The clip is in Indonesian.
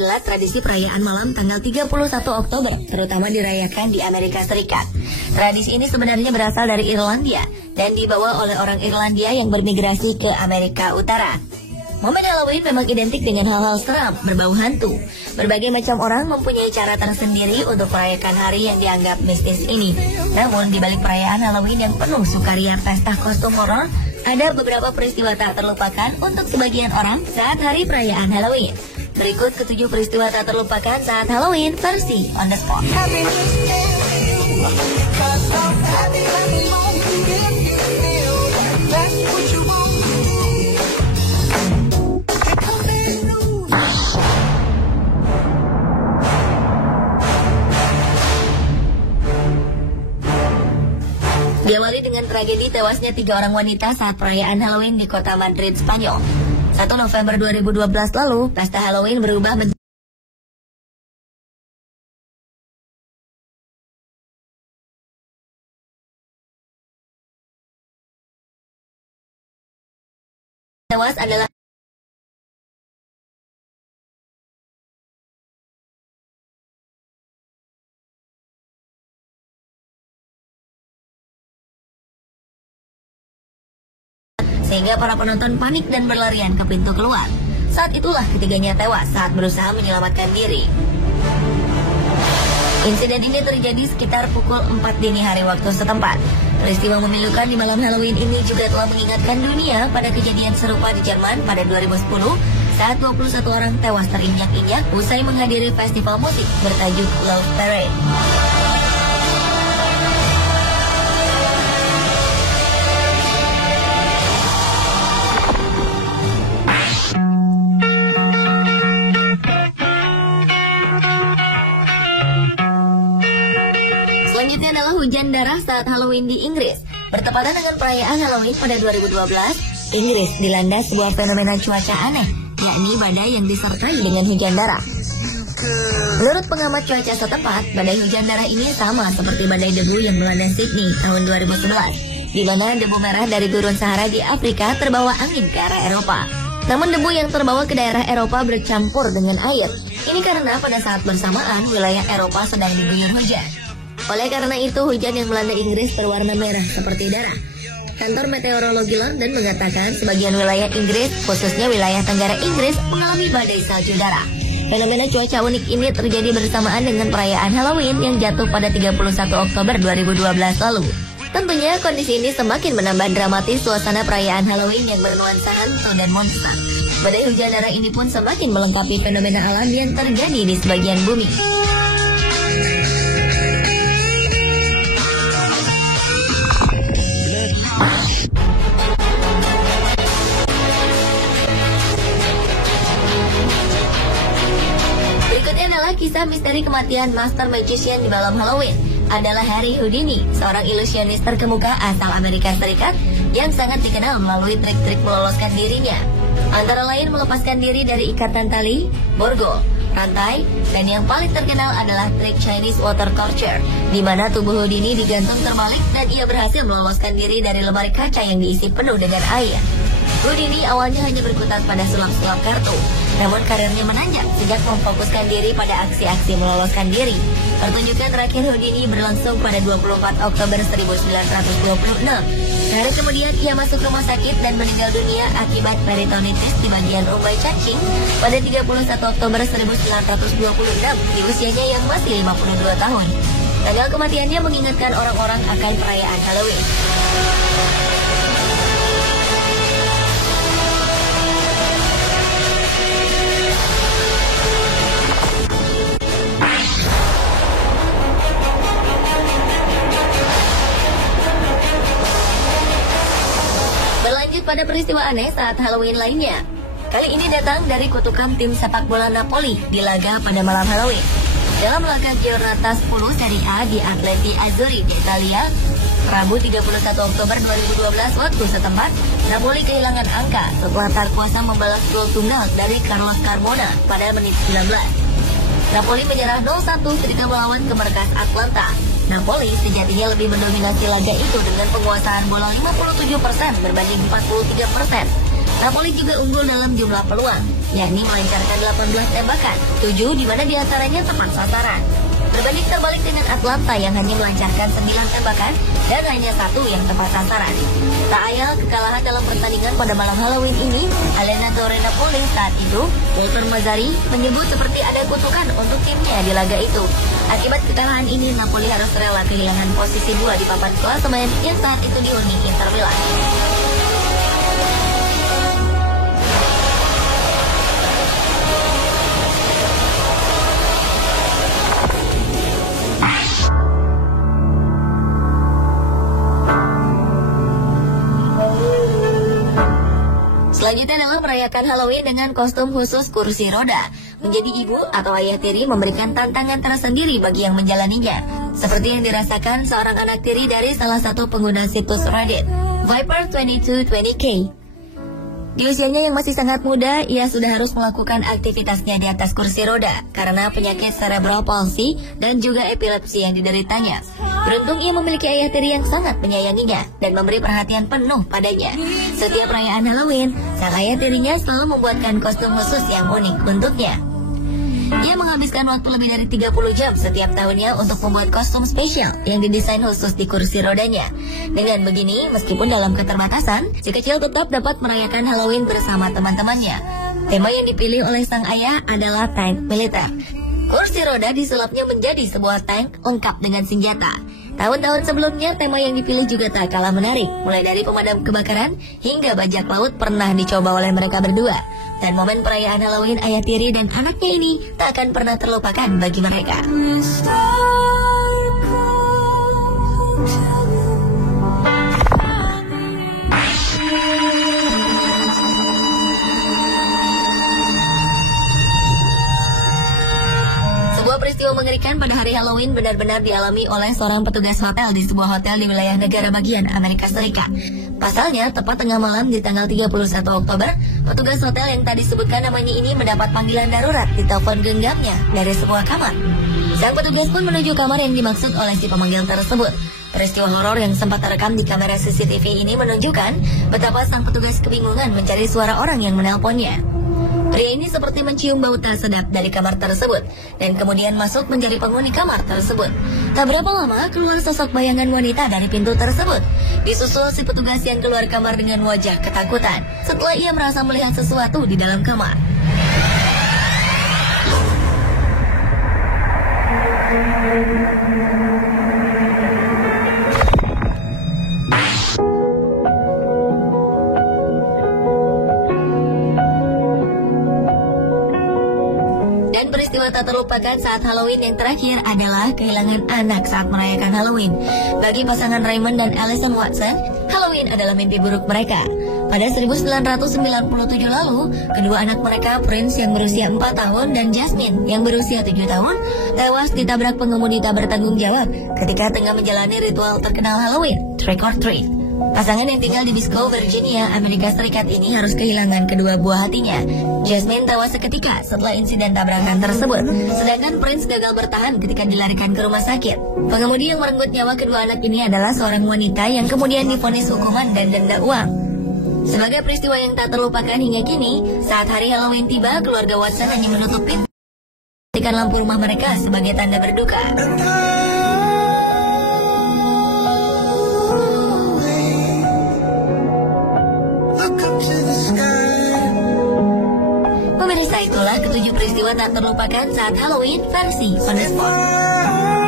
adalah tradisi perayaan malam tanggal 31 Oktober, terutama dirayakan di Amerika Serikat. Tradisi ini sebenarnya berasal dari Irlandia dan dibawa oleh orang Irlandia yang bermigrasi ke Amerika Utara. Momen Halloween memang identik dengan hal-hal seram, berbau hantu. Berbagai macam orang mempunyai cara tersendiri untuk merayakan hari yang dianggap mistis ini. Namun, di balik perayaan Halloween yang penuh sukaria pesta kostum horor, ada beberapa peristiwa tak terlupakan untuk sebagian orang saat hari perayaan Halloween. Berikut ketujuh peristiwa tak terlupakan saat Halloween versi On The Spot. Diawali dengan tragedi tewasnya 3 orang wanita saat perayaan Halloween di kota Madrid, Spanyol. 1 November 2012 lalu, pesta Halloween berubah menjadi tewas adalah sehingga para penonton panik dan berlarian ke pintu keluar. Saat itulah ketiganya tewas saat berusaha menyelamatkan diri. Insiden ini terjadi sekitar pukul 4 dini hari waktu setempat. Peristiwa memilukan di malam Halloween ini juga telah mengingatkan dunia pada kejadian serupa di Jerman pada 2010 saat 21 orang tewas terinjak-injak usai menghadiri festival musik bertajuk Love Parade. Selanjutnya adalah hujan darah saat Halloween di Inggris. Bertepatan dengan perayaan Halloween pada 2012, Inggris dilanda sebuah fenomena cuaca aneh, yakni badai yang disertai dengan hujan darah. Menurut pengamat cuaca setempat, badai hujan darah ini sama seperti badai debu yang melanda Sydney tahun 2011, di mana debu merah dari gurun Sahara di Afrika terbawa angin ke arah Eropa. Namun debu yang terbawa ke daerah Eropa bercampur dengan air. Ini karena pada saat bersamaan wilayah Eropa sedang diguyur hujan. Oleh karena itu, hujan yang melanda Inggris berwarna merah seperti darah. Kantor Meteorologi London mengatakan sebagian wilayah Inggris, khususnya wilayah Tenggara Inggris, mengalami badai salju darah. Fenomena cuaca unik ini terjadi bersamaan dengan perayaan Halloween yang jatuh pada 31 Oktober 2012 lalu. Tentunya kondisi ini semakin menambah dramatis suasana perayaan Halloween yang bernuansa hantu dan monster. Badai hujan darah ini pun semakin melengkapi fenomena alam yang terjadi di sebagian bumi. Berikutnya adalah kisah misteri kematian Master Magician di malam Halloween. Adalah Harry Houdini, seorang ilusionis terkemuka asal Amerika Serikat yang sangat dikenal melalui trik-trik meloloskan dirinya. Antara lain melepaskan diri dari ikatan tali, borgol, rantai, dan yang paling terkenal adalah trik Chinese water torture, di mana tubuh Houdini digantung terbalik dan ia berhasil meloloskan diri dari lemari kaca yang diisi penuh dengan air. Houdini awalnya hanya berkutat pada sulap-sulap kartu, namun karirnya menanjak sejak memfokuskan diri pada aksi-aksi meloloskan diri. Pertunjukan terakhir Houdini berlangsung pada 24 Oktober 1926. Hari kemudian ia masuk rumah sakit dan meninggal dunia akibat peritonitis di bagian rumbai cacing pada 31 Oktober 1926 di usianya yang masih 52 tahun. Tanggal kematiannya mengingatkan orang-orang akan perayaan Halloween. Berlanjut pada peristiwa aneh saat Halloween lainnya. Kali ini datang dari kutukan tim sepak bola Napoli di laga pada malam Halloween. Dalam laga Giornata 10 Serie A di Atleti Azzurri di Italia, Rabu 31 Oktober 2012 waktu setempat, Napoli kehilangan angka setelah terkuasa membalas gol tunggal dari Carlos Carmona pada menit 19. Napoli menyerah 0-1 ketika melawan ke markas Atlanta. Napoli sejatinya lebih mendominasi laga itu dengan penguasaan bola 57% berbanding 43%. Napoli juga unggul dalam jumlah peluang, yakni melancarkan 18 tembakan, 7 di mana diantaranya tepat sasaran. Berbanding terbalik dengan Atlanta yang hanya melancarkan 9 tembakan dan hanya 1 yang tepat sasaran. Tak ayal kekalahan dalam pertandingan pada malam Halloween ini, allenatore Napoli saat itu, Walter Mazzarri, menyebut seperti ada kutukan untuk timnya di laga itu. Akibat kekalahan ini, Napoli harus rela kehilangan posisi 2 di papan klasemen yang saat itu dihuni Inter Milan. Selanjutnya adalah merayakan Halloween dengan kostum khusus kursi roda. Menjadi ibu atau ayah tiri memberikan tantangan tersendiri bagi yang menjalaninya. Seperti yang dirasakan seorang anak tiri dari salah satu pengguna situs Reddit, Viper2220K. Di usianya yang masih sangat muda, ia sudah harus melakukan aktivitasnya di atas kursi roda karena penyakit cerebral palsy dan juga epilepsi yang dideritanya. Beruntung ia memiliki ayah tiri yang sangat menyayanginya dan memberi perhatian penuh padanya. Setiap perayaan Halloween, sang ayah tirinya selalu membuatkan kostum khusus yang unik untuknya. Ia menghabiskan waktu lebih dari 30 jam setiap tahunnya untuk membuat kostum spesial yang didesain khusus di kursi rodanya. Dengan begini, meskipun dalam keterbatasan, si kecil tetap dapat merayakan Halloween bersama teman-temannya. Tema yang dipilih oleh sang ayah adalah tank militer. Kursi roda disulapnya menjadi sebuah tank lengkap dengan senjata. Tahun-tahun sebelumnya, tema yang dipilih juga tak kalah menarik. Mulai dari pemadam kebakaran hingga bajak laut pernah dicoba oleh mereka berdua. Dan momen perayaan Halloween ayah tiri dan anaknya ini tak akan pernah terlupakan bagi mereka. Sebuah peristiwa mengerikan pada hari Halloween benar-benar dialami oleh seorang petugas hotel di sebuah hotel di wilayah negara bagian Amerika Serikat. Pasalnya, tepat tengah malam di tanggal 31 Oktober, petugas hotel yang tadi disebutkan namanya ini mendapat panggilan darurat di telepon genggamnya dari sebuah kamar. Sang petugas pun menuju kamar yang dimaksud oleh si pemanggil tersebut. Peristiwa horor yang sempat terekam di kamera CCTV ini menunjukkan betapa sang petugas kebingungan mencari suara orang yang menelponnya. Pria ini seperti mencium bau tak sedap dari kamar tersebut dan kemudian masuk menjadi penghuni kamar tersebut. Tak berapa lama keluar sosok bayangan wanita dari pintu tersebut. Disusul si petugas yang keluar kamar dengan wajah ketakutan setelah ia merasa melihat sesuatu di dalam kamar. Peristiwa tak terlupakan saat Halloween yang terakhir adalah kehilangan anak saat merayakan Halloween. Bagi pasangan Raymond dan Allison Watson, Halloween adalah mimpi buruk mereka. Pada 1997 lalu, kedua anak mereka, Prince yang berusia 4 tahun dan Jasmine yang berusia 7 tahun, tewas ditabrak pengemudi tak bertanggung jawab ketika tengah menjalani ritual terkenal Halloween, Trick or Treat. Pasangan yang tinggal di Bisco, Virginia, Amerika Serikat ini harus kehilangan kedua buah hatinya. Jasmine tewas seketika setelah insiden tabrakan tersebut, sedangkan Prince gagal bertahan ketika dilarikan ke rumah sakit. Pengemudi yang merenggut nyawa kedua anak ini adalah seorang wanita yang kemudian divonis hukuman dan denda uang. Sebagai peristiwa yang tak terlupakan hingga kini, saat hari Halloween tiba, keluarga Watson hanya menutup pintu, mematikan lampu rumah mereka sebagai tanda berduka. Pemirsa, itulah ketujuh peristiwa tak terlupakan saat Halloween versi On The Spot.